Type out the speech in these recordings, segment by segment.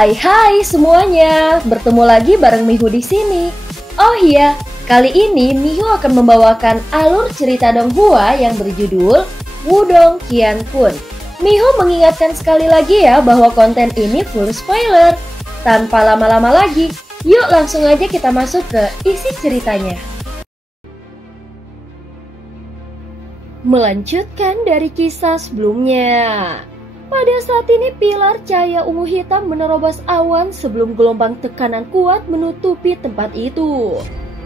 Hai semuanya, bertemu lagi bareng Mihu di sini. Oh iya, kali ini Mihu akan membawakan alur cerita Donghua yang berjudul Wudong Qiankun. Mihu mengingatkan sekali lagi ya bahwa konten ini full spoiler. Tanpa lama-lama lagi, yuk langsung aja kita masuk ke isi ceritanya. Melanjutkan dari kisah sebelumnya. Pada saat ini pilar cahaya ungu hitam menerobos awan sebelum gelombang tekanan kuat menutupi tempat itu.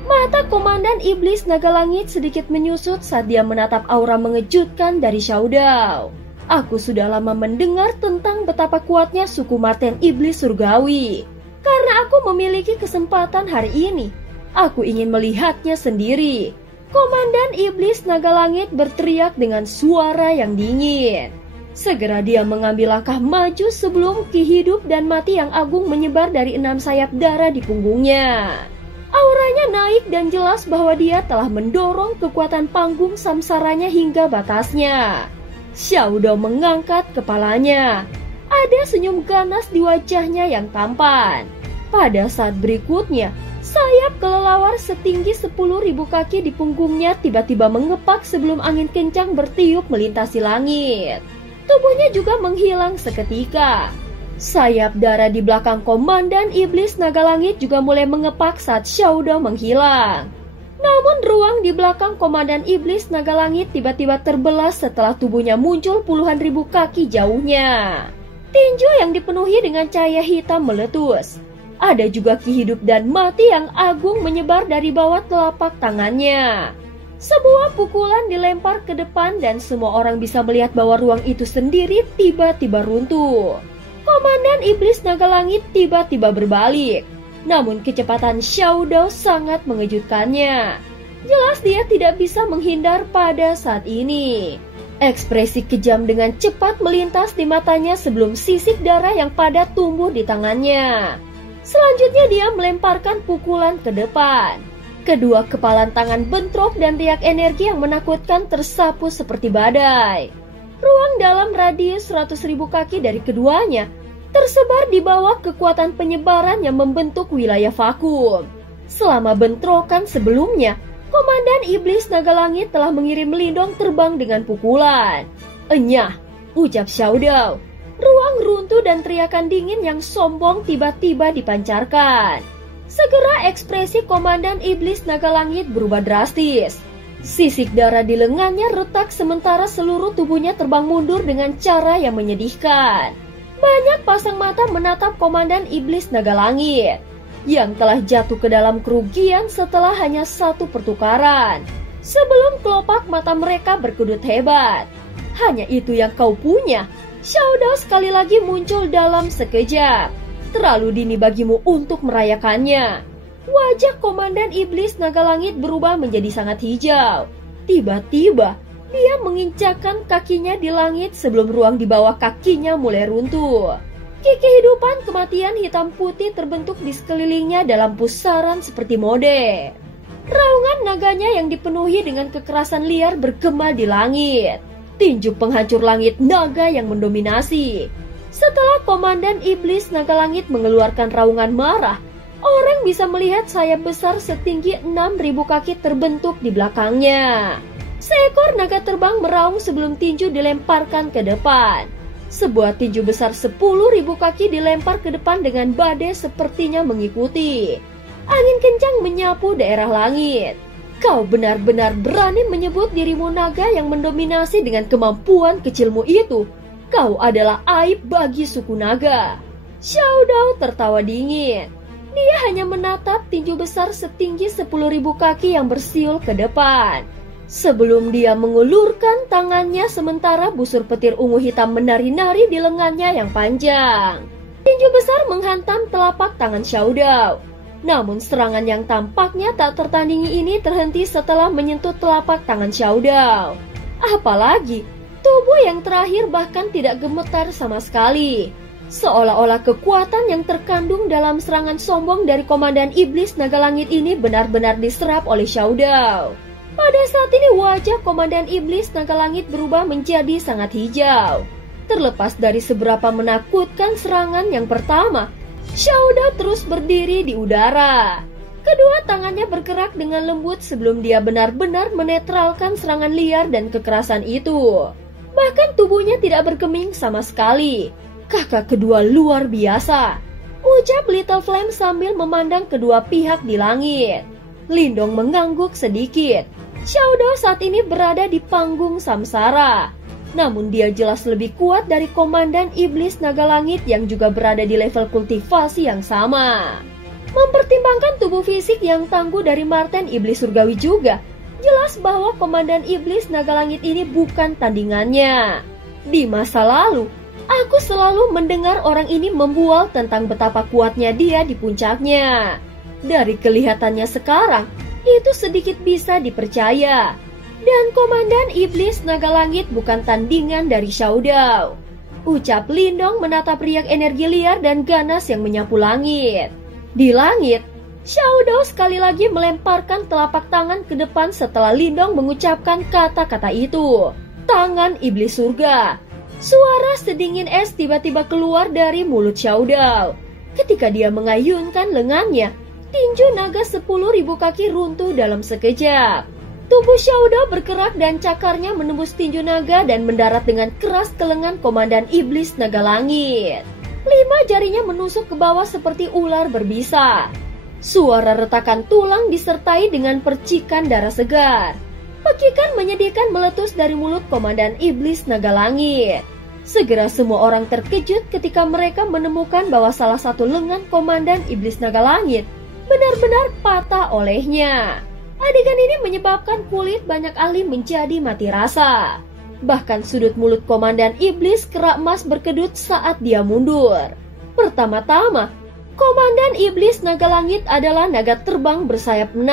Mata Komandan Iblis Naga Langit sedikit menyusut saat dia menatap aura mengejutkan dari Xiao Dao. Aku sudah lama mendengar tentang betapa kuatnya suku Marten Iblis Surgawi. Karena aku memiliki kesempatan hari ini, aku ingin melihatnya sendiri. Komandan Iblis Naga Langit berteriak dengan suara yang dingin. Segera dia mengambil langkah maju sebelum ki hidup dan mati yang agung menyebar dari 6 sayap darah di punggungnya. Auranya naik dan jelas bahwa dia telah mendorong kekuatan panggung samsaranya hingga batasnya. Xiao Dao mengangkat kepalanya. Ada senyum ganas di wajahnya yang tampan. Pada saat berikutnya, sayap kelelawar setinggi 10.000 kaki di punggungnya tiba-tiba mengepak sebelum angin kencang bertiup melintasi langit. Tubuhnya juga menghilang seketika. Sayap darah di belakang Komandan Iblis Naga Langit juga mulai mengepak saat Xiao Dao menghilang. Namun ruang di belakang Komandan Iblis Naga Langit tiba-tiba terbelah setelah tubuhnya muncul puluhan ribu kaki jauhnya. Tinju yang dipenuhi dengan cahaya hitam meletus. Ada juga ki hidup dan mati yang agung menyebar dari bawah telapak tangannya. Sebuah pukulan dilempar ke depan dan semua orang bisa melihat bahwa ruang itu sendiri tiba-tiba runtuh. Komandan Iblis Naga Langit tiba-tiba berbalik. Namun kecepatan Xiao Dao sangat mengejutkannya. Jelas dia tidak bisa menghindar pada saat ini. Ekspresi kejam dengan cepat melintas di matanya sebelum sisik darah yang padat tumbuh di tangannya. Selanjutnya dia melemparkan pukulan ke depan. Kedua kepalan tangan bentrok dan riak energi yang menakutkan tersapu seperti badai. Ruang dalam radius 100.000 kaki dari keduanya tersebar di bawah kekuatan penyebaran yang membentuk wilayah vakum. Selama bentrokan sebelumnya, Komandan Iblis Naga Langit telah mengirim Lindong terbang dengan pukulan. Enyah, ucap Xiao Dao. Ruang runtuh dan teriakan dingin yang sombong tiba-tiba dipancarkan. Segera ekspresi Komandan Iblis Naga Langit berubah drastis. Sisik darah di lengannya retak sementara seluruh tubuhnya terbang mundur dengan cara yang menyedihkan. Banyak pasang mata menatap Komandan Iblis Naga Langit yang telah jatuh ke dalam kerugian setelah hanya satu pertukaran. Sebelum kelopak mata mereka berkedut hebat. Hanya itu yang kau punya. Xiao Dao sekali lagi muncul dalam sekejap. Terlalu dini bagimu untuk merayakannya. Wajah Komandan Iblis Naga Langit berubah menjadi sangat hijau. Tiba-tiba, dia menginjakkan kakinya di langit sebelum ruang di bawah kakinya mulai runtuh. Ki kehidupan kematian hitam putih terbentuk di sekelilingnya dalam pusaran seperti mode. Raungan naganya yang dipenuhi dengan kekerasan liar bergema di langit. Tinju penghancur langit naga yang mendominasi. Setelah Komandan Iblis Naga Langit mengeluarkan raungan marah, orang bisa melihat sayap besar setinggi 6.000 kaki terbentuk di belakangnya. Seekor naga terbang meraung sebelum tinju dilemparkan ke depan. Sebuah tinju besar 10.000 kaki dilempar ke depan dengan badai sepertinya mengikuti. Angin kencang menyapu daerah langit. Kau benar-benar berani menyebut dirimu naga yang mendominasi dengan kemampuan kecilmu itu. Kau adalah aib bagi suku naga. Xiao Dao tertawa dingin. Dia hanya menatap tinju besar setinggi 10.000 kaki yang bersiul ke depan. Sebelum dia mengulurkan tangannya sementara busur petir ungu hitam menari-nari di lengannya yang panjang. Tinju besar menghantam telapak tangan Xiao Dao. Namun serangan yang tampaknya tak tertandingi ini terhenti setelah menyentuh telapak tangan Xiao Dao. Apalagi tubuh yang terakhir bahkan tidak gemetar sama sekali. Seolah-olah kekuatan yang terkandung dalam serangan sombong dari Komandan Iblis Naga Langit ini benar-benar diserap oleh Xiao Dao. Pada saat ini wajah Komandan Iblis Naga Langit berubah menjadi sangat hijau. Terlepas dari seberapa menakutkan serangan yang pertama, Xiaodao terus berdiri di udara. Kedua tangannya bergerak dengan lembut sebelum dia benar-benar menetralkan serangan liar dan kekerasan itu. Bahkan tubuhnya tidak bergeming sama sekali. Kakak kedua luar biasa, ucap Little Flame sambil memandang kedua pihak di langit. Lindong mengangguk sedikit. Xiaodao saat ini berada di panggung samsara. Namun dia jelas lebih kuat dari Komandan Iblis Naga Langit yang juga berada di level kultivasi yang sama. Mempertimbangkan tubuh fisik yang tangguh dari Marten Iblis Surgawi juga, jelas bahwa Komandan Iblis Naga Langit ini bukan tandingannya. Di masa lalu, aku selalu mendengar orang ini membual tentang betapa kuatnya dia di puncaknya. Dari kelihatannya sekarang, itu sedikit bisa dipercaya. Dan Komandan Iblis Naga Langit bukan tandingan dari Xiaodao, ucap Lindong menatap riak energi liar dan ganas yang menyapu langit. Di langit, Xiaodao sekali lagi melemparkan telapak tangan ke depan setelah Lindong mengucapkan kata-kata itu. Tangan Iblis Surga. Suara sedingin es tiba-tiba keluar dari mulut Xiaodao. Ketika dia mengayunkan lengannya, tinju naga 10.000 kaki runtuh dalam sekejap. Tubuh Xiaodao bergerak dan cakarnya menembus tinju naga dan mendarat dengan keras ke lengan Komandan Iblis Naga Langit. 5 jarinya menusuk ke bawah seperti ular berbisa. Suara retakan tulang disertai dengan percikan darah segar. Pekikan menyedihkan meletus dari mulut Komandan Iblis Naga Langit. Segera semua orang terkejut ketika mereka menemukan bahwa salah satu lengan Komandan Iblis Naga Langit benar-benar patah olehnya. Adegan ini menyebabkan kulit banyak ahli menjadi mati rasa. Bahkan sudut mulut Komandan Iblis kerak emas berkedut saat dia mundur. Pertama-tama, Komandan Iblis Naga Langit adalah naga terbang bersayap 6.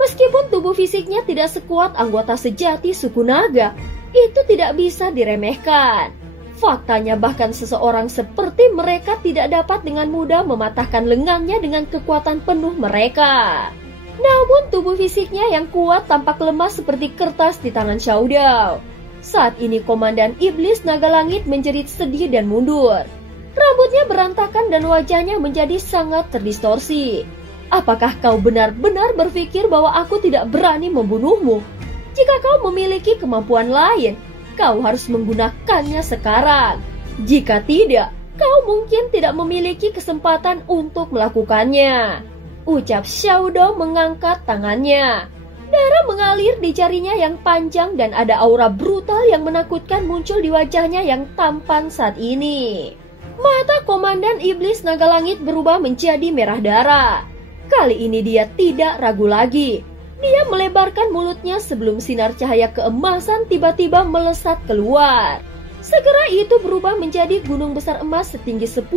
Meskipun tubuh fisiknya tidak sekuat anggota sejati suku naga, itu tidak bisa diremehkan. Faktanya bahkan seseorang seperti mereka tidak dapat dengan mudah mematahkan lengannya dengan kekuatan penuh mereka. Namun tubuh fisiknya yang kuat tampak lemah seperti kertas di tangan Xiaodao. Saat ini Komandan Iblis Naga Langit menjerit sedih dan mundur. Rambutnya berantakan dan wajahnya menjadi sangat terdistorsi. Apakah kau benar-benar berpikir bahwa aku tidak berani membunuhmu? Jika kau memiliki kemampuan lain, kau harus menggunakannya sekarang. Jika tidak, kau mungkin tidak memiliki kesempatan untuk melakukannya, ucap Xiaodao mengangkat tangannya. Darah mengalir di jarinya yang panjang dan ada aura brutal yang menakutkan muncul di wajahnya yang tampan saat ini. Mata Komandan Iblis Naga Langit berubah menjadi merah darah. Kali ini dia tidak ragu lagi. Dia melebarkan mulutnya sebelum sinar cahaya keemasan tiba-tiba melesat keluar. Segera itu berubah menjadi gunung besar emas setinggi 10.000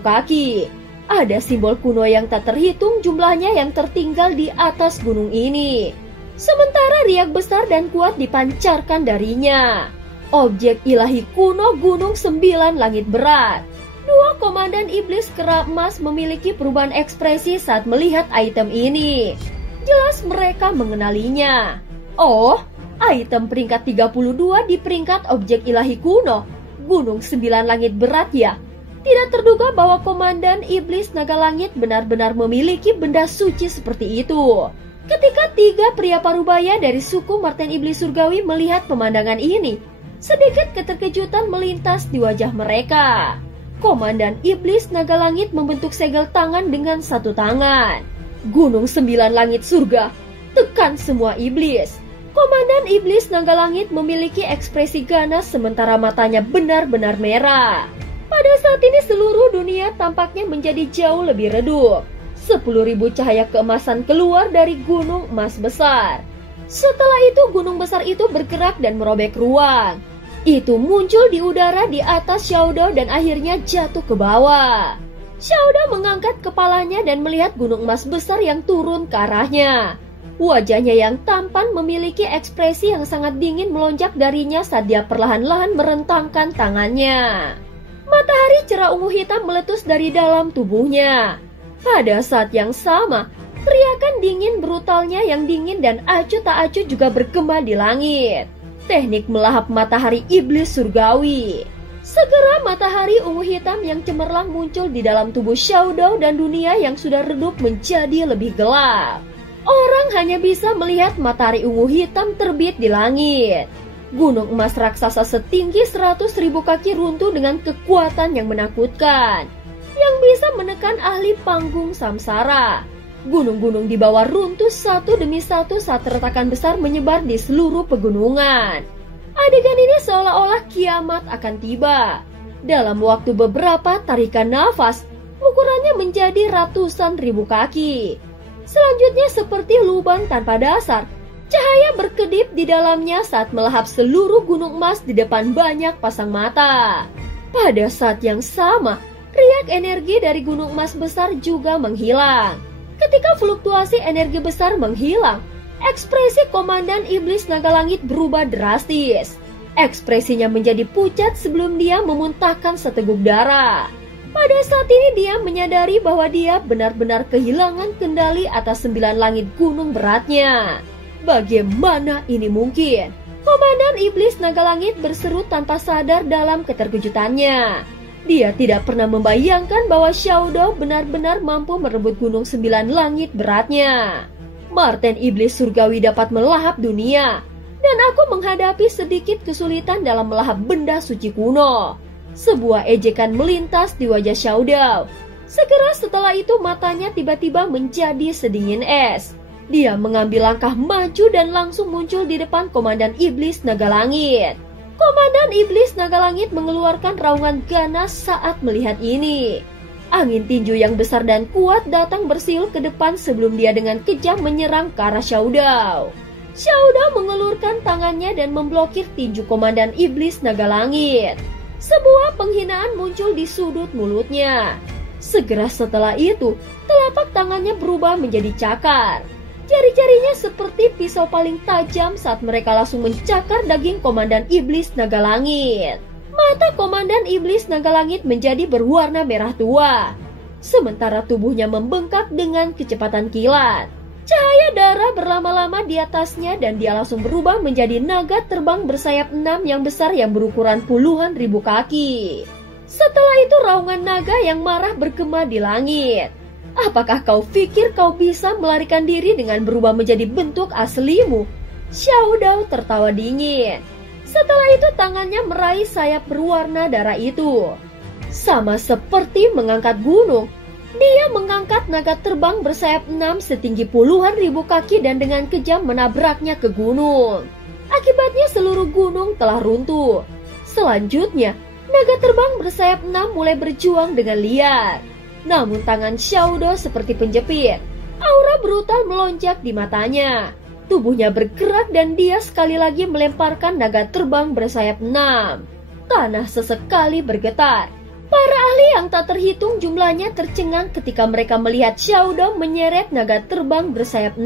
kaki. Ada simbol kuno yang tak terhitung jumlahnya yang tertinggal di atas gunung ini. Sementara riak besar dan kuat dipancarkan darinya. Objek ilahi kuno Gunung 9 Langit Berat. Dua Komandan Iblis Kera Emas memiliki perubahan ekspresi saat melihat item ini. Jelas mereka mengenalinya. Oh, item peringkat 32 di peringkat objek ilahi kuno Gunung 9 Langit Berat ya. Tidak terduga bahwa Komandan Iblis Naga Langit benar-benar memiliki benda suci seperti itu. Ketika 3 pria parubaya dari suku Marten Iblis Surgawi melihat pemandangan ini, sedikit keterkejutan melintas di wajah mereka. Komandan Iblis Naga Langit membentuk segel tangan dengan satu tangan. Gunung 9 Langit Surga, tekan semua iblis. Komandan Iblis Naga Langit memiliki ekspresi ganas sementara matanya benar-benar merah. Pada saat ini seluruh dunia tampaknya menjadi jauh lebih redup. 10.000 cahaya keemasan keluar dari gunung emas besar. Setelah itu gunung besar itu bergerak dan merobek ruang. Itu muncul di udara di atas Xiaodao dan akhirnya jatuh ke bawah. Xiaodao mengangkat kepalanya dan melihat gunung emas besar yang turun ke arahnya. Wajahnya yang tampan memiliki ekspresi yang sangat dingin melonjak darinya saat dia perlahan-lahan merentangkan tangannya. Matahari cerah ungu hitam meletus dari dalam tubuhnya. Pada saat yang sama, teriakan dingin brutalnya yang dingin dan acuh tak acuh juga bergema di langit. Teknik melahap matahari iblis surgawi. Segera matahari ungu hitam yang cemerlang muncul di dalam tubuh Xiao Dao dan dunia yang sudah redup menjadi lebih gelap. Orang hanya bisa melihat matahari ungu hitam terbit di langit. Gunung emas raksasa setinggi 100.000 kaki runtuh dengan kekuatan yang menakutkan, yang bisa menekan ahli panggung samsara. Gunung-gunung di bawah runtuh satu demi satu saat retakan besar menyebar di seluruh pegunungan. Adegan ini seolah-olah kiamat akan tiba. Dalam waktu beberapa tarikan nafas, ukurannya menjadi ratusan ribu kaki. Selanjutnya seperti lubang tanpa dasar, cahaya berkedip di dalamnya saat melahap seluruh gunung emas di depan banyak pasang mata. Pada saat yang sama, riak energi dari gunung emas besar juga menghilang. Ketika fluktuasi energi besar menghilang, ekspresi Komandan Iblis Naga Langit berubah drastis. Ekspresinya menjadi pucat sebelum dia memuntahkan seteguk darah. Pada saat ini dia menyadari bahwa dia benar-benar kehilangan kendali atas 9 langit gunung beratnya. Bagaimana ini mungkin? Komandan Iblis Naga Langit berseru tanpa sadar dalam keterkejutannya. Dia tidak pernah membayangkan bahwa Xiao Dao benar-benar mampu merebut gunung 9 langit beratnya. Marten Iblis Surgawi dapat melahap dunia, dan aku menghadapi sedikit kesulitan dalam melahap benda suci kuno. Sebuah ejekan melintas di wajah Xiao Dao. Segera setelah itu matanya tiba-tiba menjadi sedingin es. Dia mengambil langkah maju dan langsung muncul di depan Komandan Iblis Naga Langit. Komandan Iblis Naga Langit mengeluarkan raungan ganas saat melihat ini. Angin tinju yang besar dan kuat datang bersiul ke depan sebelum dia dengan kejam menyerang ke arah Xiao Dao. Xiao Dao mengelurkan tangannya dan memblokir tinju Komandan Iblis Naga Langit. Sebuah penghinaan muncul di sudut mulutnya. Segera setelah itu, telapak tangannya berubah menjadi cakar. Jari-jarinya seperti pisau paling tajam saat mereka langsung mencakar daging Komandan Iblis Naga Langit. Mata Komandan Iblis Naga Langit menjadi berwarna merah tua, sementara tubuhnya membengkak dengan kecepatan kilat. Cahaya darah berlama-lama di atasnya dan dia langsung berubah menjadi naga terbang bersayap 6 yang besar yang berukuran puluhan ribu kaki. Setelah itu raungan naga yang marah bergema di langit. Apakah kau pikir kau bisa melarikan diri dengan berubah menjadi bentuk aslimu? Xiao Dao tertawa dingin. Setelah itu tangannya meraih sayap berwarna darah itu. Sama seperti mengangkat gunung, dia mengangkat naga terbang bersayap 6 setinggi puluhan ribu kaki dan dengan kejam menabraknya ke gunung. Akibatnya seluruh gunung telah runtuh. Selanjutnya, naga terbang bersayap 6 mulai berjuang dengan liar. Namun tangan Xiao Dao seperti penjepit. Aura brutal melonjak di matanya. Tubuhnya bergerak dan dia sekali lagi melemparkan naga terbang bersayap 6. Tanah sesekali bergetar. Para ahli yang tak terhitung jumlahnya tercengang ketika mereka melihat Xiao Dao menyeret naga terbang bersayap 6.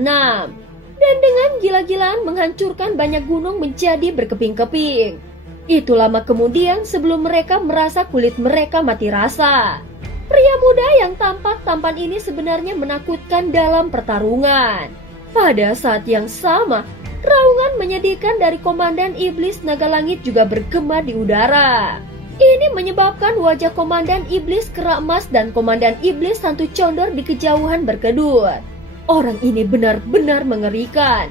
Dan dengan gila-gilaan menghancurkan banyak gunung menjadi berkeping-keping. Itu lama kemudian sebelum mereka merasa kulit mereka mati rasa. Pria muda yang tampak tampan ini sebenarnya menakutkan dalam pertarungan. Pada saat yang sama, raungan menyedihkan dari Komandan Iblis Naga Langit juga bergema di udara. Ini menyebabkan wajah Komandan Iblis Kera Emas dan Komandan Iblis Hantu Condor di kejauhan berkedut. Orang ini benar-benar mengerikan.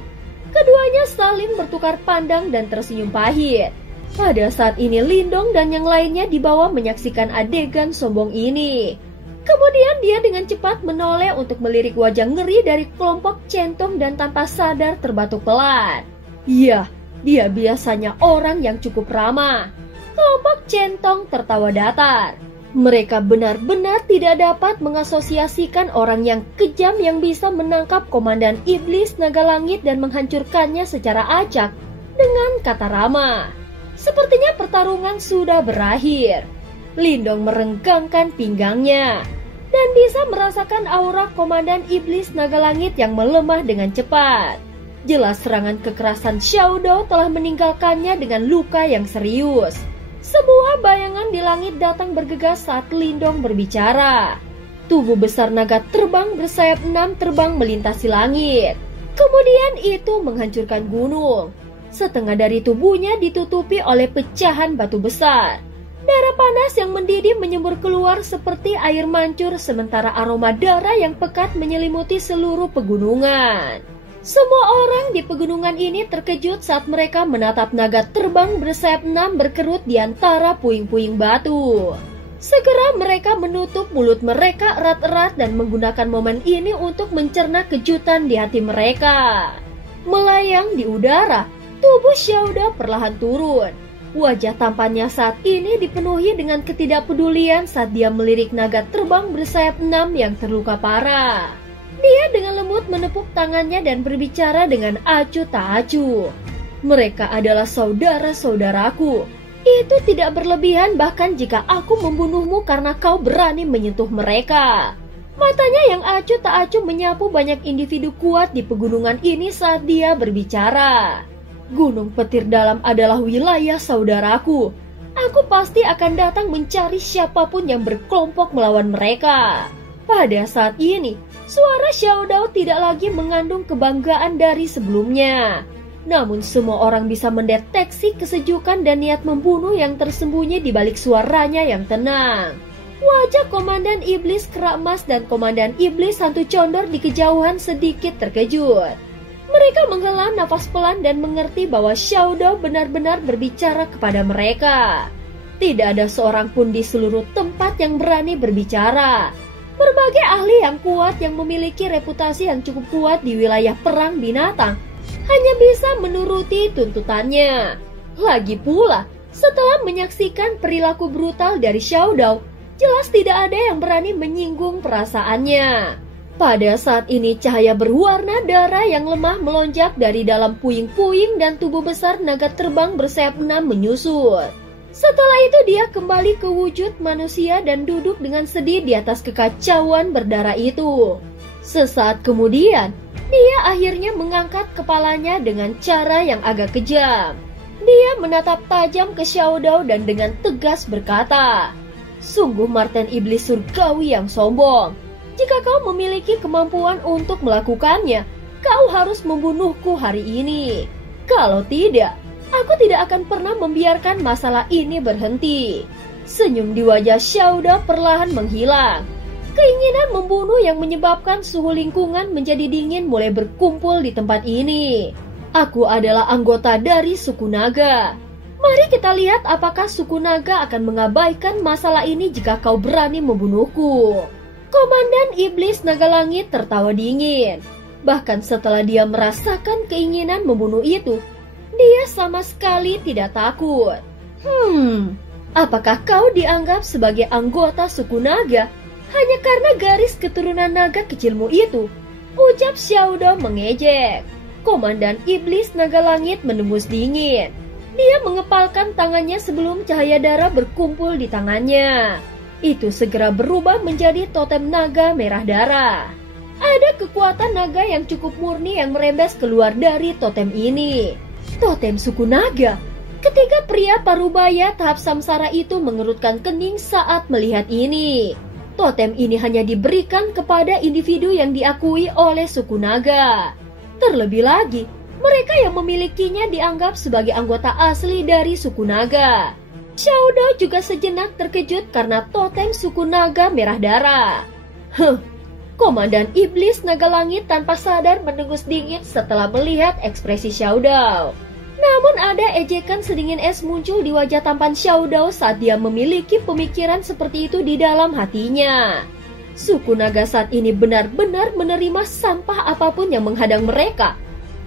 Keduanya saling bertukar pandang dan tersenyum pahit. Pada saat ini Lindong dan yang lainnya di bawah menyaksikan adegan sombong ini. Kemudian dia dengan cepat menoleh untuk melirik wajah ngeri dari kelompok Centong dan tanpa sadar terbatuk pelan. Iya, dia biasanya orang yang cukup ramah. Kelompok Centong tertawa datar. Mereka benar-benar tidak dapat mengasosiasikan orang yang kejam yang bisa menangkap Komandan Iblis Naga Langit dan menghancurkannya secara acak dengan kata ramah. Sepertinya pertarungan sudah berakhir. Lindong merenggangkan pinggangnya dan bisa merasakan aura Komandan Iblis Naga Langit yang melemah dengan cepat. Jelas serangan kekerasan Xiao Dao telah meninggalkannya dengan luka yang serius. Sebuah bayangan di langit datang bergegas saat Lindong berbicara. Tubuh besar naga terbang bersayap 6 terbang melintasi langit. Kemudian itu menghancurkan gunung. Setengah dari tubuhnya ditutupi oleh pecahan batu besar. Darah panas yang mendidih menyembur keluar seperti air mancur, sementara aroma darah yang pekat menyelimuti seluruh pegunungan. Semua orang di pegunungan ini terkejut saat mereka menatap naga terbang bersayap 6 berkerut di antara puing-puing batu. Segera mereka menutup mulut mereka erat-erat dan menggunakan momen ini untuk mencerna kejutan di hati mereka. Melayang di udara, tubuh Xiaodao perlahan turun. Wajah tampannya saat ini dipenuhi dengan ketidakpedulian saat dia melirik naga terbang bersayap 6 yang terluka parah. Dia dengan lembut menepuk tangannya dan berbicara dengan acuh tak acuh. Mereka adalah saudara-saudaraku. Itu tidak berlebihan bahkan jika aku membunuhmu karena kau berani menyentuh mereka. Matanya yang acuh tak acuh menyapu banyak individu kuat di pegunungan ini saat dia berbicara. Gunung Petir Dalam adalah wilayah saudaraku. Aku pasti akan datang mencari siapapun yang berkelompok melawan mereka. Pada saat ini, suara Xiaodao tidak lagi mengandung kebanggaan dari sebelumnya. Namun semua orang bisa mendeteksi kesejukan dan niat membunuh yang tersembunyi di balik suaranya yang tenang. Wajah Komandan Iblis Kerak Emas dan Komandan Iblis Hantu Condor di kejauhan sedikit terkejut. Mereka menghela nafas pelan dan mengerti bahwa Xiaodao benar-benar berbicara kepada mereka. Tidak ada seorang pun di seluruh tempat yang berani berbicara. Berbagai ahli yang kuat yang memiliki reputasi yang cukup kuat di wilayah perang binatang hanya bisa menuruti tuntutannya. Lagi pula, setelah menyaksikan perilaku brutal dari Xiaodao, jelas tidak ada yang berani menyinggung perasaannya. Pada saat ini cahaya berwarna darah yang lemah melonjak dari dalam puing-puing dan tubuh besar naga terbang bersayap 6 menyusut. Setelah itu dia kembali ke wujud manusia dan duduk dengan sedih di atas kekacauan berdarah itu. Sesaat kemudian, dia akhirnya mengangkat kepalanya dengan cara yang agak kejam. Dia menatap tajam ke Xiaodao dan dengan tegas berkata, "Sungguh Marten Iblis Surgawi yang sombong. Jika kau memiliki kemampuan untuk melakukannya, kau harus membunuhku hari ini. Kalau tidak, aku tidak akan pernah membiarkan masalah ini berhenti." Senyum di wajah Xiaodao perlahan menghilang. Keinginan membunuh yang menyebabkan suhu lingkungan menjadi dingin mulai berkumpul di tempat ini. Aku adalah anggota dari suku naga. Mari kita lihat apakah suku naga akan mengabaikan masalah ini jika kau berani membunuhku. Komandan Iblis Naga Langit tertawa dingin. Bahkan setelah dia merasakan keinginan membunuh itu, dia sama sekali tidak takut. Apakah kau dianggap sebagai anggota suku naga hanya karena garis keturunan naga kecilmu itu? Ucap Xiaodao mengejek. Komandan Iblis Naga Langit menembus dingin. Dia mengepalkan tangannya sebelum cahaya darah berkumpul di tangannya. Itu segera berubah menjadi totem naga merah darah. Ada kekuatan naga yang cukup murni yang merembes keluar dari totem ini. Totem suku naga. Ketiga pria parubaya tahap samsara itu mengerutkan kening saat melihat ini. Totem ini hanya diberikan kepada individu yang diakui oleh suku naga. Terlebih lagi, mereka yang memilikinya dianggap sebagai anggota asli dari suku naga. Xiaodao juga sejenak terkejut karena totem suku naga merah darah. Komandan Iblis Naga Langit tanpa sadar mendengus dingin setelah melihat ekspresi Xiaodao. Namun ada ejekan sedingin es muncul di wajah tampan Xiaodao saat dia memiliki pemikiran seperti itu di dalam hatinya. Suku naga saat ini benar-benar menerima sampah apapun yang menghadang mereka.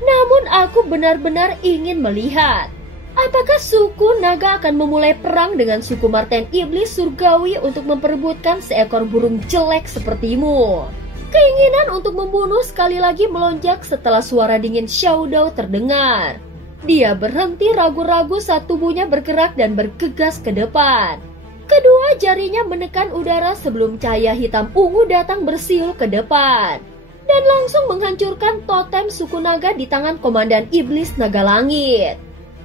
Namun aku benar-benar ingin melihat apakah suku naga akan memulai perang dengan suku Marten Iblis Surgawi untuk memperebutkan seekor burung jelek sepertimu? Keinginan untuk membunuh sekali lagi melonjak setelah suara dingin Xiaodao terdengar. Dia berhenti ragu-ragu saat tubuhnya bergerak dan bergegas ke depan. Kedua jarinya menekan udara sebelum cahaya hitam ungu datang bersiul ke depan dan langsung menghancurkan totem suku naga di tangan Komandan Iblis Naga Langit.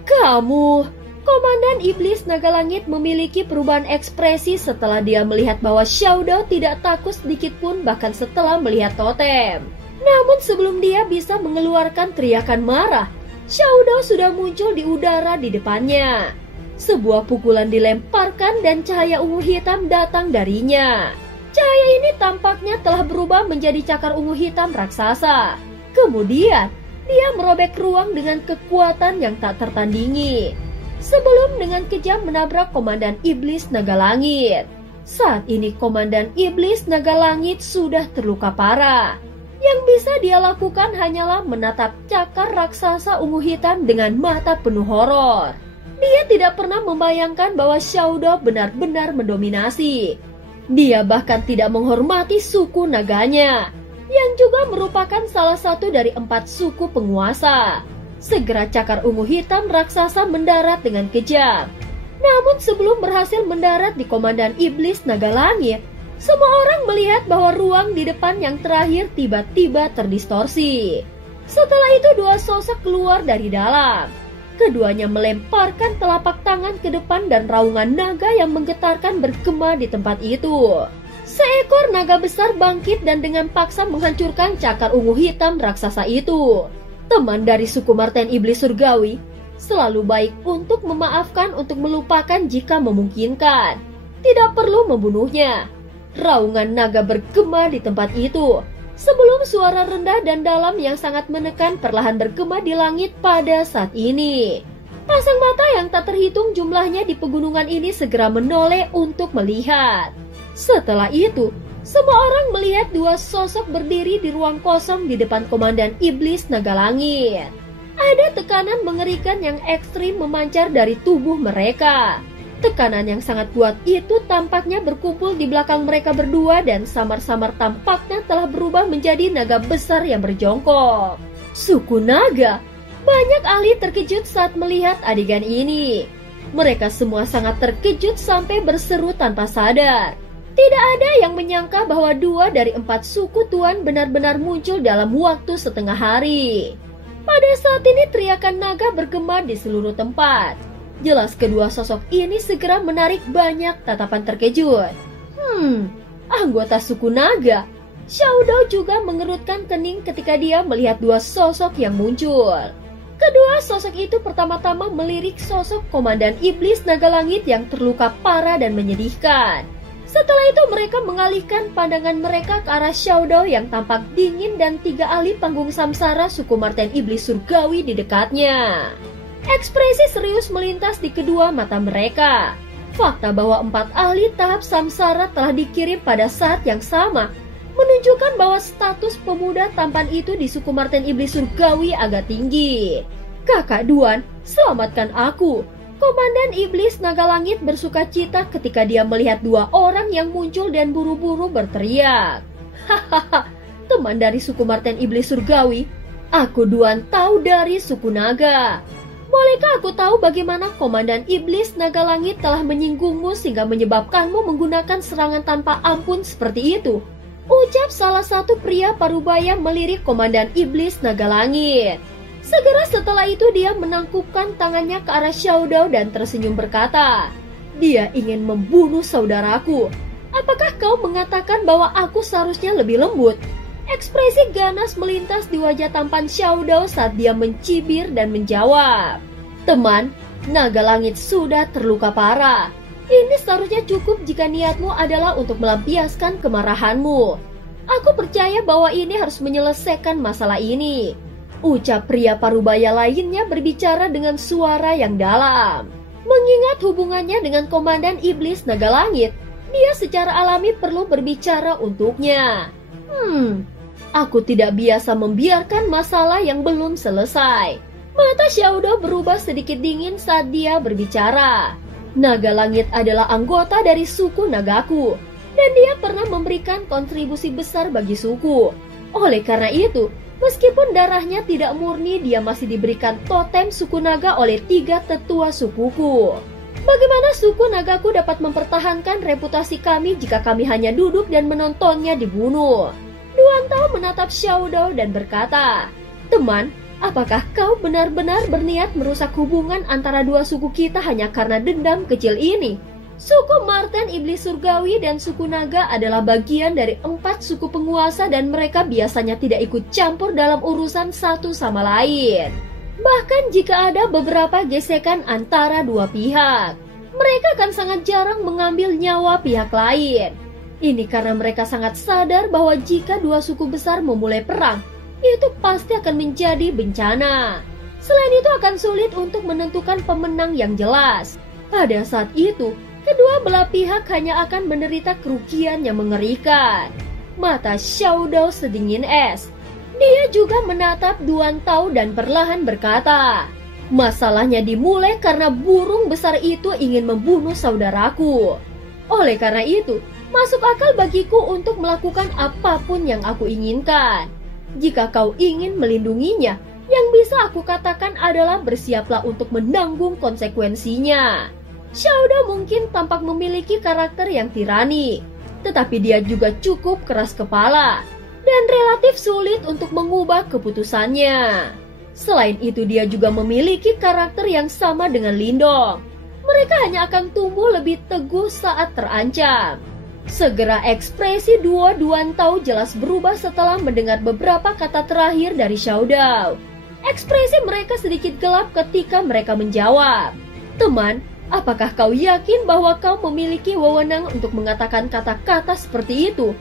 "Kamu..." Komandan Iblis Naga Langit memiliki perubahan ekspresi setelah dia melihat bahwa Xiaodao tidak takut sedikitpun bahkan setelah melihat totem. Namun sebelum dia bisa mengeluarkan teriakan marah, Xiaodao sudah muncul di udara di depannya. Sebuah pukulan dilemparkan dan cahaya ungu hitam datang darinya. Cahaya ini tampaknya telah berubah menjadi cakar ungu hitam raksasa. Kemudian, dia merobek ruang dengan kekuatan yang tak tertandingi. Sebelum dengan kejam menabrak Komandan Iblis Naga Langit. Saat ini Komandan Iblis Naga Langit sudah terluka parah. Yang bisa dia lakukan hanyalah menatap cakar raksasa ungu hitam dengan mata penuh horor. Dia tidak pernah membayangkan bahwa Xiao Dao benar-benar mendominasi. Dia bahkan tidak menghormati suku naganya, yang juga merupakan salah satu dari 4 suku penguasa. Segera cakar ungu hitam raksasa mendarat dengan kejam. Namun sebelum berhasil mendarat di Komandan Iblis Naga Langit, semua orang melihat bahwa ruang di depan yang terakhir tiba-tiba terdistorsi. Setelah itu 2 sosok keluar dari dalam. Keduanya melemparkan telapak tangan ke depan dan raungan naga yang menggetarkan bergema di tempat itu. Seekor naga besar bangkit dan dengan paksa menghancurkan cakar ungu hitam raksasa itu. Teman dari suku Marten Iblis Surgawi selalu baik untuk memaafkan, untuk melupakan jika memungkinkan. Tidak perlu membunuhnya. Raungan naga bergema di tempat itu. Sebelum suara rendah dan dalam yang sangat menekan perlahan bergema di langit pada saat ini. Pasang mata yang tak terhitung jumlahnya di pegunungan ini segera menoleh untuk melihat. Setelah itu, semua orang melihat 2 sosok berdiri di ruang kosong di depan Komandan Iblis Naga Langit. Ada tekanan mengerikan yang ekstrim memancar dari tubuh mereka. Tekanan yang sangat kuat itu tampaknya berkumpul di belakang mereka berdua dan samar-samar tampaknya telah berubah menjadi naga besar yang berjongkok. Suku naga, banyak ahli terkejut saat melihat adegan ini. Mereka semua sangat terkejut sampai berseru tanpa sadar. Tidak ada yang menyangka bahwa 2 dari 4 suku tuan benar-benar muncul dalam waktu setengah hari. Pada saat ini teriakan naga bergema di seluruh tempat. Jelas kedua sosok ini segera menarik banyak tatapan terkejut. Anggota suku naga. Xiao Dao juga mengerutkan kening ketika dia melihat 2 sosok yang muncul. Kedua sosok itu pertama-tama melirik sosok Komandan Iblis Naga Langit yang terluka parah dan menyedihkan. Setelah itu mereka mengalihkan pandangan mereka ke arah Xiao Dao yang tampak dingin dan 3 ahli panggung samsara suku Marten Iblis Surgawi di dekatnya. Ekspresi serius melintas di kedua mata mereka. Fakta bahwa 4 ahli tahap samsara telah dikirim pada saat yang sama menunjukkan bahwa status pemuda tampan itu di suku Marten Iblis Surgawi agak tinggi. Kakak Duan, selamatkan aku. Komandan Iblis Naga Langit bersuka cita ketika dia melihat 2 orang yang muncul dan buru-buru berteriak. Hahaha, teman dari suku Marten Iblis Surgawi, aku Duan tahu dari suku naga. Bolehkah aku tahu bagaimana Komandan Iblis Naga Langit telah menyinggungmu sehingga menyebabkanmu menggunakan serangan tanpa ampun seperti itu? Ucap salah satu pria parubaya melirik Komandan Iblis Naga Langit. Segera setelah itu dia menangkupkan tangannya ke arah Xiao Dao dan tersenyum berkata, dia ingin membunuh saudaraku. Apakah kau mengatakan bahwa aku seharusnya lebih lembut? Ekspresi ganas melintas di wajah tampan Xiao Dao saat dia mencibir dan menjawab. Teman, Naga Langit sudah terluka parah. Ini seharusnya cukup jika niatmu adalah untuk melampiaskan kemarahanmu. Aku percaya bahwa ini harus menyelesaikan masalah ini. Ucap pria parubaya lainnya berbicara dengan suara yang dalam. Mengingat hubungannya dengan Komandan Iblis Naga Langit, dia secara alami perlu berbicara untuknya. Aku tidak biasa membiarkan masalah yang belum selesai. Mata Xiao Dao berubah sedikit dingin saat dia berbicara. Naga Langit adalah anggota dari suku nagaku, dan dia pernah memberikan kontribusi besar bagi suku. Oleh karena itu, meskipun darahnya tidak murni, dia masih diberikan totem suku naga oleh 3 tetua sukuku. Bagaimana suku nagaku dapat mempertahankan reputasi kami jika kami hanya duduk dan menontonnya dibunuh? Duan Tao menatap Xiao Dao dan berkata, teman, apakah kau benar-benar berniat merusak hubungan antara 2 suku kita hanya karena dendam kecil ini? Suku Marten Iblis Surgawi dan suku naga adalah bagian dari 4 suku penguasa dan mereka biasanya tidak ikut campur dalam urusan satu sama lain. Bahkan jika ada beberapa gesekan antara dua pihak, mereka akan sangat jarang mengambil nyawa pihak lain. Ini karena mereka sangat sadar bahwa jika dua suku besar memulai perang, itu pasti akan menjadi bencana. Selain itu akan sulit untuk menentukan pemenang yang jelas. Pada saat itu, kedua belah pihak hanya akan menderita kerugian yang mengerikan. Mata Xiao Dao sedingin es. Dia juga menatap Duan Tao dan perlahan berkata, "Masalahnya dimulai karena burung besar itu ingin membunuh saudaraku. Oleh karena itu, masuk akal bagiku untuk melakukan apapun yang aku inginkan. Jika kau ingin melindunginya, yang bisa aku katakan adalah bersiaplah untuk menanggung konsekuensinya." Xiao Dao mungkin tampak memiliki karakter yang tirani, tetapi dia juga cukup keras kepala dan relatif sulit untuk mengubah keputusannya. Selain itu, dia juga memiliki karakter yang sama dengan Lindong. Mereka hanya akan tumbuh lebih teguh saat terancam. Segera ekspresi dua Duan Tao jelas berubah setelah mendengar beberapa kata terakhir dari Xiao Dao. Ekspresi mereka sedikit gelap ketika mereka menjawab, "Teman, apakah kau yakin bahwa kau memiliki wewenang untuk mengatakan kata-kata seperti itu?"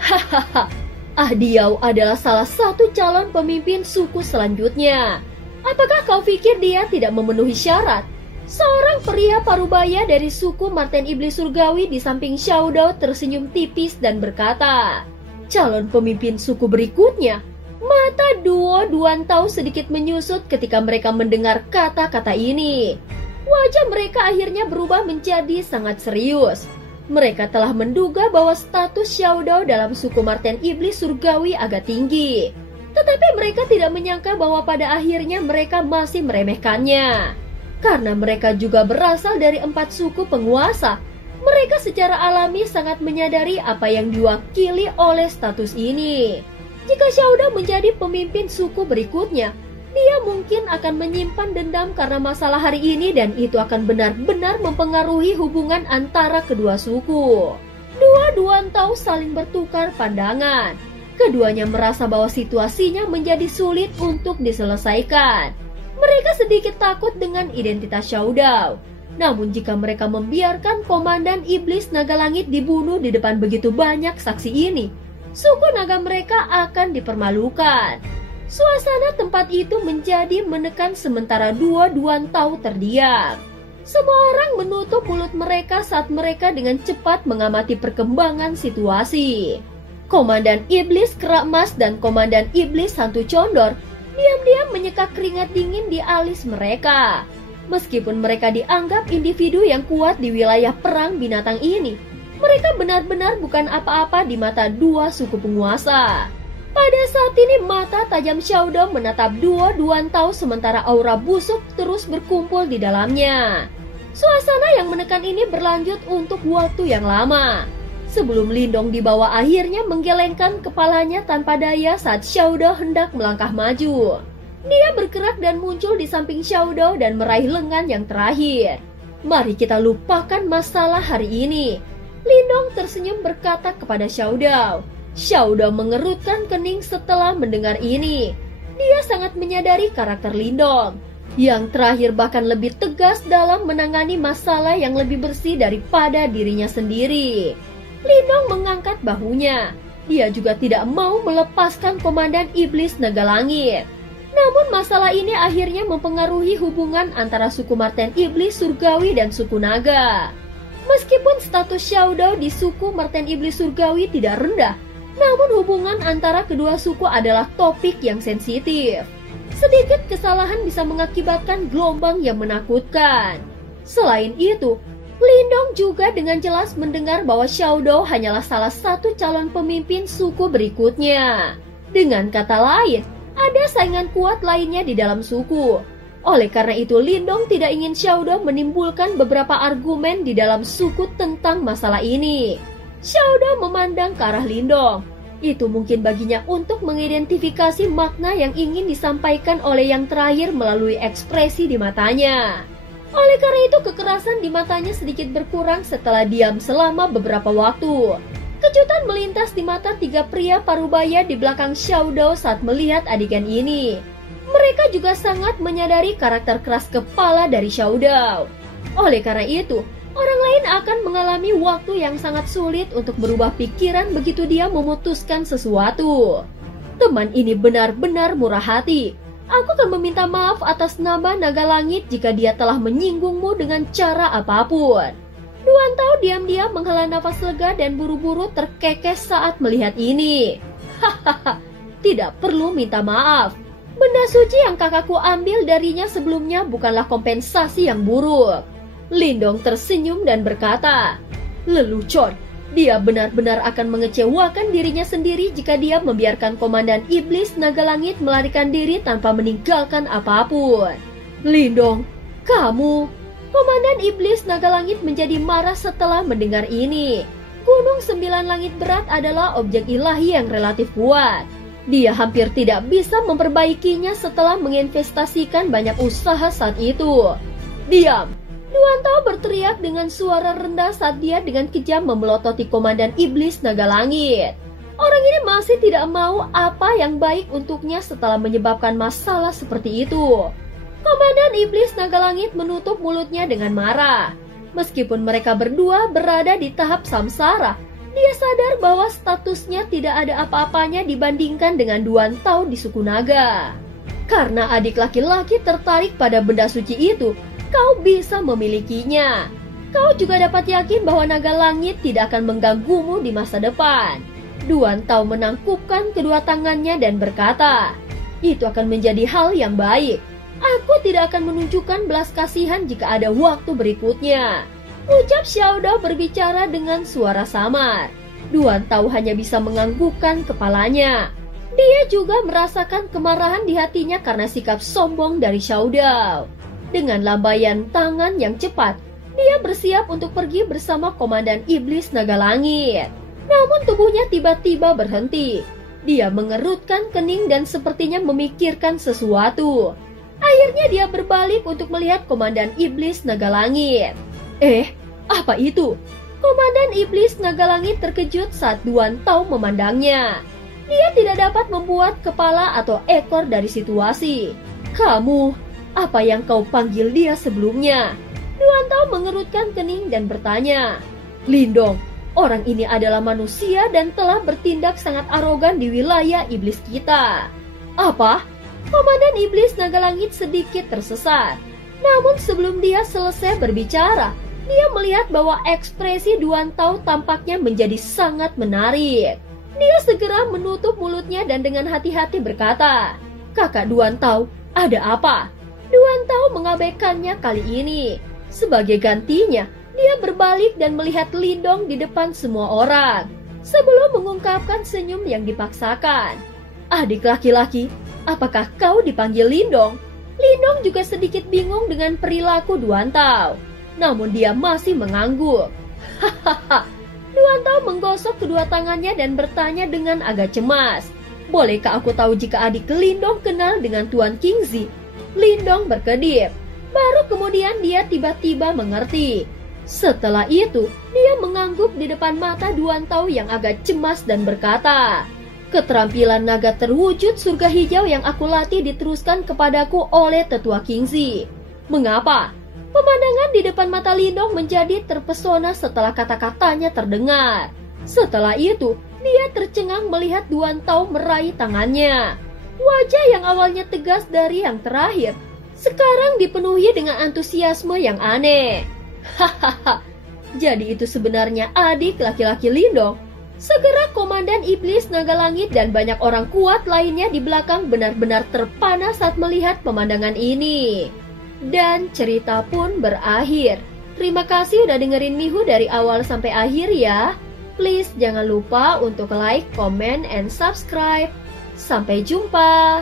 Hahaha. Diao adalah salah satu calon pemimpin suku selanjutnya. Apakah kau pikir dia tidak memenuhi syarat? Seorang pria parubaya dari suku Marten Iblis Surgawi di samping Xiao Dao tersenyum tipis dan berkata, "Calon pemimpin suku berikutnya?" Mata duo Duan Tao sedikit menyusut ketika mereka mendengar kata-kata ini. Wajah mereka akhirnya berubah menjadi sangat serius. Mereka telah menduga bahwa status Xiao Dao dalam suku Marten Iblis Surgawi agak tinggi. Tetapi mereka tidak menyangka bahwa pada akhirnya mereka masih meremehkannya. Karena mereka juga berasal dari 4 suku penguasa, mereka secara alami sangat menyadari apa yang diwakili oleh status ini. Jika Xiao Dao menjadi pemimpin suku berikutnya, dia mungkin akan menyimpan dendam karena masalah hari ini dan itu akan benar-benar mempengaruhi hubungan antara kedua suku. Dua Duan Tao saling bertukar pandangan. Keduanya merasa bahwa situasinya menjadi sulit untuk diselesaikan. Mereka sedikit takut dengan identitas Xiao Dao. Namun jika mereka membiarkan Komandan Iblis Naga Langit dibunuh di depan begitu banyak saksi ini, suku naga mereka akan dipermalukan. Suasana tempat itu menjadi menekan sementara dua Duan Tao terdiam. Semua orang menutup mulut mereka saat mereka dengan cepat mengamati perkembangan situasi. Komandan Iblis Kerak Emas dan Komandan Iblis Hantu Condor diam-diam menyeka keringat dingin di alis mereka. Meskipun mereka dianggap individu yang kuat di wilayah perang binatang ini, mereka benar-benar bukan apa-apa di mata dua suku penguasa. Pada saat ini mata tajam Xiao Dao menatap dua Duan Tao sementara aura busuk terus berkumpul di dalamnya. Suasana yang menekan ini berlanjut untuk waktu yang lama. Sebelum Lindong di bawah akhirnya menggelengkan kepalanya tanpa daya saat Xiao Dao hendak melangkah maju. Dia bergerak dan muncul di samping Xiao Dao dan meraih lengan yang terakhir. "Mari kita lupakan masalah hari ini." Lindong tersenyum berkata kepada Xiao Dao. Xiao Dao mengerutkan kening setelah mendengar ini. Dia sangat menyadari karakter Lindong. Yang terakhir bahkan lebih tegas dalam menangani masalah yang lebih bersih daripada dirinya sendiri. Lindong mengangkat bahunya. Dia juga tidak mau melepaskan Komandan Iblis Naga Langit. Namun masalah ini akhirnya mempengaruhi hubungan antara suku Marten Iblis Surgawi dan suku Naga. Meskipun status Xiao Dao di suku Marten Iblis Surgawi tidak rendah, namun hubungan antara kedua suku adalah topik yang sensitif. Sedikit kesalahan bisa mengakibatkan gelombang yang menakutkan. Selain itu, Lindong juga dengan jelas mendengar bahwa Xiao Dao hanyalah salah satu calon pemimpin suku berikutnya. Dengan kata lain, ada saingan kuat lainnya di dalam suku. Oleh karena itu, Lindong tidak ingin Xiao Dao menimbulkan beberapa argumen di dalam suku tentang masalah ini. Xiao Dao memandang ke arah Lindong. Itu mungkin baginya untuk mengidentifikasi makna yang ingin disampaikan oleh yang terakhir melalui ekspresi di matanya. Oleh karena itu, kekerasan di matanya sedikit berkurang setelah diam selama beberapa waktu. Kejutan melintas di mata tiga pria parubaya di belakang Xiao Dao saat melihat adegan ini. Mereka juga sangat menyadari karakter keras kepala dari Xiao Dao. Oleh karena itu, orang lain akan mengalami waktu yang sangat sulit untuk berubah pikiran begitu dia memutuskan sesuatu. Teman ini benar-benar murah hati. Aku akan meminta maaf atas nama naga langit jika dia telah menyinggungmu dengan cara apapun. Duan Tao diam-diam menghela nafas lega dan buru-buru terkekeh saat melihat ini. Hahaha, tidak perlu minta maaf. Benda suci yang kakakku ambil darinya sebelumnya bukanlah kompensasi yang buruk. Lindong tersenyum dan berkata, lelucon, dia benar-benar akan mengecewakan dirinya sendiri jika dia membiarkan Komandan Iblis Naga Langit melarikan diri tanpa meninggalkan apapun. Lindong, kamu... Komandan Iblis Naga Langit menjadi marah setelah mendengar ini. Gunung 9 Langit Berat adalah objek ilahi yang relatif kuat. Dia hampir tidak bisa memperbaikinya setelah menginvestasikan banyak usaha saat itu. Diam! Duan Tao berteriak dengan suara rendah saat dia dengan kejam memelototi Komandan Iblis Naga Langit. Orang ini masih tidak mau apa yang baik untuknya setelah menyebabkan masalah seperti itu. Komandan Iblis Naga Langit menutup mulutnya dengan marah. Meskipun mereka berdua berada di tahap samsara, dia sadar bahwa statusnya tidak ada apa-apanya dibandingkan dengan Duan Tao di suku naga. Karena adik laki-laki tertarik pada benda suci itu, kau bisa memilikinya. Kau juga dapat yakin bahwa naga langit tidak akan mengganggumu di masa depan. Duan Tao menangkupkan kedua tangannya dan berkata, itu akan menjadi hal yang baik. Aku tidak akan menunjukkan belas kasihan jika ada waktu berikutnya. Ucap Xiao Dao berbicara dengan suara samar. Duan Tao hanya bisa menganggukkan kepalanya. Dia juga merasakan kemarahan di hatinya karena sikap sombong dari Xiao Dao. Dengan lambaian tangan yang cepat, dia bersiap untuk pergi bersama Komandan Iblis Naga Langit. Namun tubuhnya tiba-tiba berhenti. Dia mengerutkan kening dan sepertinya memikirkan sesuatu. Akhirnya dia berbalik untuk melihat Komandan Iblis Naga Langit. Apa itu? Komandan Iblis Naga Langit terkejut saat Duan Tao memandangnya. Dia tidak dapat membuat kepala atau ekor dari situasi. Kamu, apa yang kau panggil dia sebelumnya? Duan Tao mengerutkan kening dan bertanya. Lindong, orang ini adalah manusia dan telah bertindak sangat arogan di wilayah iblis kita. Apa? Komandan Iblis Naga Langit sedikit tersesat. Namun sebelum dia selesai berbicara, dia melihat bahwa ekspresi Duan Tao tampaknya menjadi sangat menarik. Dia segera menutup mulutnya dan dengan hati-hati berkata, Kakak Duan Tao, ada apa? Duan Tao mengabaikannya kali ini. Sebagai gantinya, dia berbalik dan melihat Lindong di depan semua orang. Sebelum mengungkapkan senyum yang dipaksakan. Adik laki-laki, apakah kau dipanggil Lindong? Lindong juga sedikit bingung dengan perilaku Duan Tao. Namun dia masih mengangguk. Hahaha. Duan Tao menggosok kedua tangannya dan bertanya dengan agak cemas. Bolehkah aku tahu jika adik Lindong kenal dengan Tuan Kingzi? Lindong berkedip. Baru kemudian dia tiba-tiba mengerti. Setelah itu, dia mengangguk di depan mata Duan Tao yang agak cemas dan berkata, keterampilan naga terwujud surga hijau yang aku latih diteruskan kepadaku oleh Tetua Kingzi. Mengapa? Pemandangan di depan mata Lindong menjadi terpesona setelah kata-katanya terdengar. Setelah itu, dia tercengang melihat Duan Tao meraih tangannya. Wajah yang awalnya tegas dari yang terakhir, sekarang dipenuhi dengan antusiasme yang aneh. Hahaha, jadi itu sebenarnya adik laki-laki Lindong. Segera Komandan Iblis Naga Langit dan banyak orang kuat lainnya di belakang benar-benar terpana saat melihat pemandangan ini. Dan cerita pun berakhir. Terima kasih udah dengerin Mihu dari awal sampai akhir ya. Please jangan lupa untuk like, comment, and subscribe. Sampai jumpa.